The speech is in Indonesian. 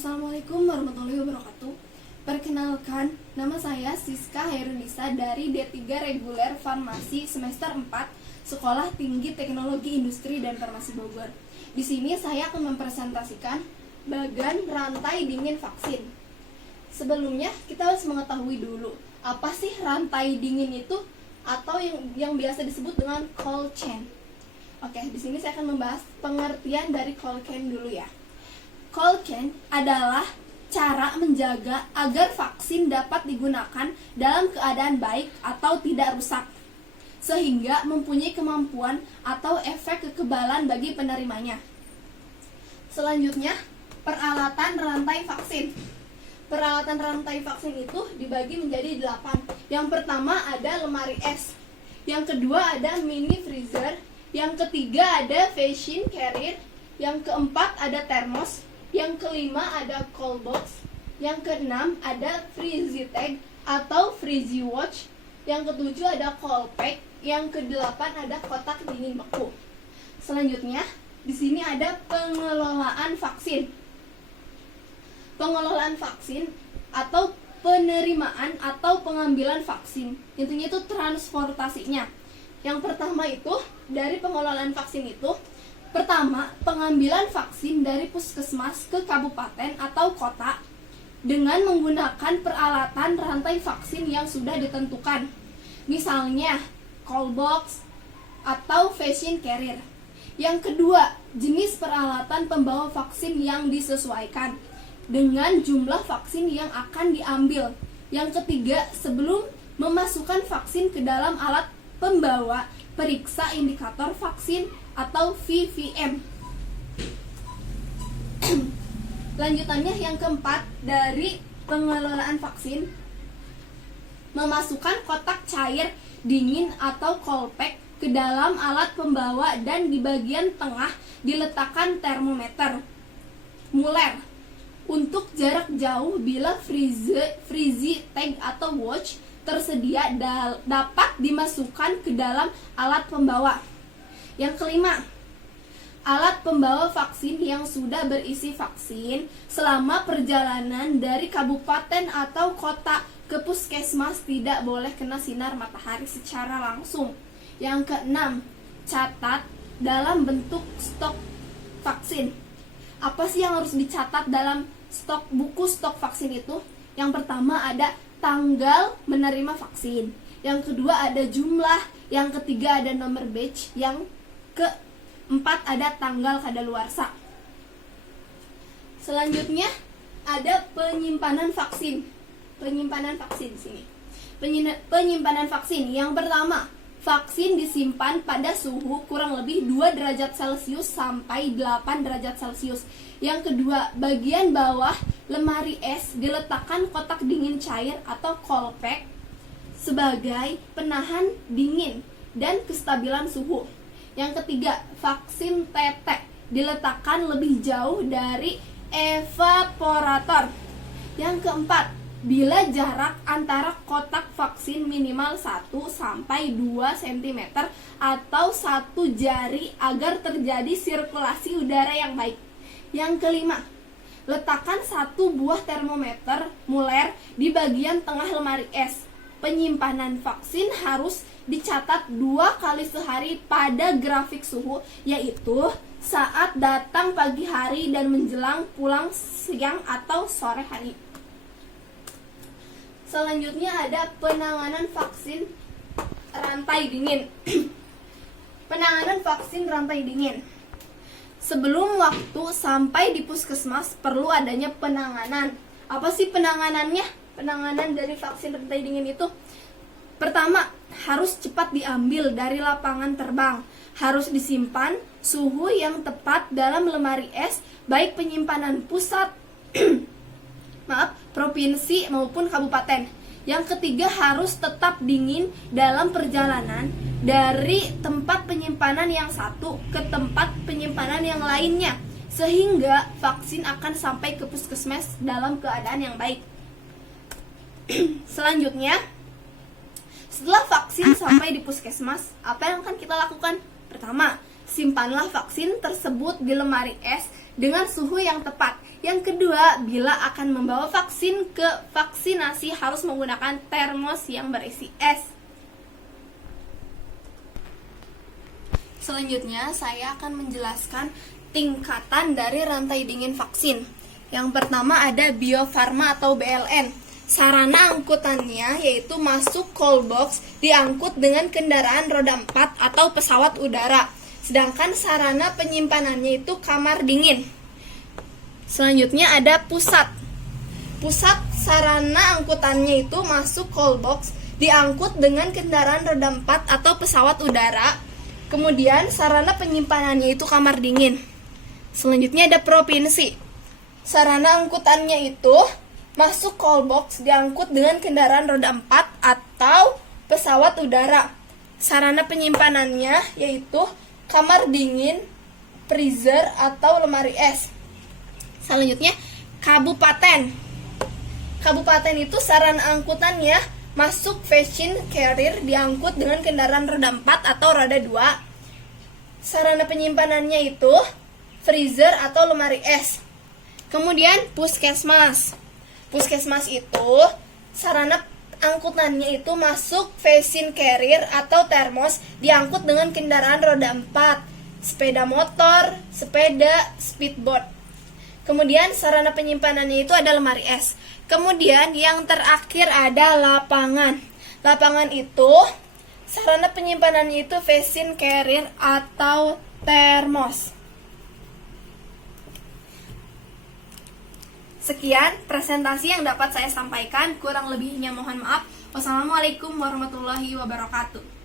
Assalamualaikum warahmatullahi wabarakatuh. Perkenalkan, nama saya Siska Herunisa dari D3 Reguler Farmasi semester 4, Sekolah Tinggi Teknologi Industri dan Farmasi Bogor. Di sini saya akan mempresentasikan bagan rantai dingin vaksin. Sebelumnya, kita harus mengetahui dulu, apa sih rantai dingin itu atau yang biasa disebut dengan cold chain. Oke, di sini saya akan membahas pengertian dari cold chain dulu ya. Cold chain adalah cara menjaga agar vaksin dapat digunakan dalam keadaan baik atau tidak rusak, sehingga mempunyai kemampuan atau efek kekebalan bagi penerimanya. Selanjutnya, peralatan rantai vaksin. Peralatan rantai vaksin itu dibagi menjadi 8. Yang pertama ada lemari es. Yang kedua ada mini freezer. Yang ketiga ada vaccine carrier. Yang keempat ada termos. Yang kelima ada cold box. Yang keenam ada freezy tag atau freezy watch. Yang ketujuh ada cold pack. Yang kedelapan ada kotak dingin beku. Selanjutnya, di sini ada pengelolaan vaksin. Pengelolaan vaksin atau penerimaan atau pengambilan vaksin. Intinya itu transportasinya. Yang pertama itu dari pengelolaan vaksin itu, pertama, pengambilan vaksin dari puskesmas ke kabupaten atau kota dengan menggunakan peralatan rantai vaksin yang sudah ditentukan. Misalnya, cold box atau vaccine carrier. Yang kedua, jenis peralatan pembawa vaksin yang disesuaikan dengan jumlah vaksin yang akan diambil. Yang ketiga, sebelum memasukkan vaksin ke dalam alat pembawa, periksa indikator vaksin atau VVM. Lanjutannya yang keempat, dari pengelolaan vaksin, memasukkan kotak cair dingin atau cold pack ke dalam alat pembawa dan di bagian tengah diletakkan termometer muler untuk jarak jauh bila freezy tag atau watch tersedia dapat dimasukkan ke dalam alat pembawa. Yang kelima, alat pembawa vaksin yang sudah berisi vaksin selama perjalanan dari kabupaten atau kota ke puskesmas tidak boleh kena sinar matahari secara langsung. Yang keenam, catat dalam bentuk stok vaksin. Apa sih yang harus dicatat dalam buku stok vaksin itu? Yang pertama ada tanggal menerima vaksin. Yang kedua ada jumlah. Yang ketiga ada nomor batch. Yang keempat ada tanggal kadaluarsa. Selanjutnya ada penyimpanan vaksin. Penyimpanan vaksin di sini. Penyimpanan vaksin yang pertama, vaksin disimpan pada suhu kurang lebih 2 derajat Celcius sampai 8 derajat Celcius. Yang kedua, bagian bawah lemari es diletakkan kotak dingin cair atau cold pack sebagai penahan dingin dan kestabilan suhu. Yang ketiga, vaksin tetek diletakkan lebih jauh dari evaporator. Yang keempat, bila jarak antara kotak vaksin minimal 1 sampai 2 cm atau 1 jari agar terjadi sirkulasi udara yang baik. Yang kelima, letakkan 1 buah termometer muler di bagian tengah lemari es. Penyimpanan vaksin harus dicatat 2 kali sehari pada grafik suhu, yaitu saat datang pagi hari dan menjelang pulang siang atau sore hari. Selanjutnya ada penanganan vaksin rantai dingin. Penanganan vaksin rantai dingin. Sebelum waktu sampai di puskesmas perlu adanya penanganan. Apa sih penanganannya? Penanganan dari vaksin rantai dingin itu, pertama, harus cepat diambil dari lapangan terbang. Harus disimpan suhu yang tepat dalam lemari es, baik penyimpanan pusat provinsi maupun kabupaten. Yang ketiga, harus tetap dingin dalam perjalanan dari tempat penyimpanan yang satu ke tempat penyimpanan yang lainnya, sehingga vaksin akan sampai ke puskesmas dalam keadaan yang baik. Selanjutnya, setelah vaksin sampai di puskesmas, apa yang akan kita lakukan? Pertama, simpanlah vaksin tersebut di lemari es dengan suhu yang tepat. Yang kedua, bila akan membawa vaksin ke vaksinasi harus menggunakan termos yang berisi es. Selanjutnya, saya akan menjelaskan tingkatan dari rantai dingin vaksin. Yang pertama ada Bio Farma atau BLN. Sarana angkutannya yaitu masuk cold box, diangkut dengan kendaraan roda 4 atau pesawat udara. Sedangkan sarana penyimpanannya itu kamar dingin. Selanjutnya ada pusat. Pusat sarana angkutannya itu masuk cold box, diangkut dengan kendaraan roda 4 atau pesawat udara. Kemudian sarana penyimpanannya itu kamar dingin. Selanjutnya ada provinsi. Sarana angkutannya itu masuk cold box, diangkut dengan kendaraan roda 4 atau pesawat udara. Sarana penyimpanannya yaitu kamar dingin, freezer atau lemari es. Selanjutnya kabupaten. Kabupaten itu sarana angkutannya masuk fashion carrier, diangkut dengan kendaraan roda 4 atau roda 2. Sarana penyimpanannya itu freezer atau lemari es. Kemudian puskesmas. Puskesmas itu sarana angkutannya itu masuk fashion carrier atau termos, diangkut dengan kendaraan roda 4, sepeda motor, sepeda, speedboat. Kemudian sarana penyimpanannya itu ada lemari es. Kemudian yang terakhir ada lapangan. Lapangan itu sarana penyimpanannya itu fashion carrier atau termos. Sekian presentasi yang dapat saya sampaikan, kurang lebihnya mohon maaf. Wassalamualaikum warahmatullahi wabarakatuh.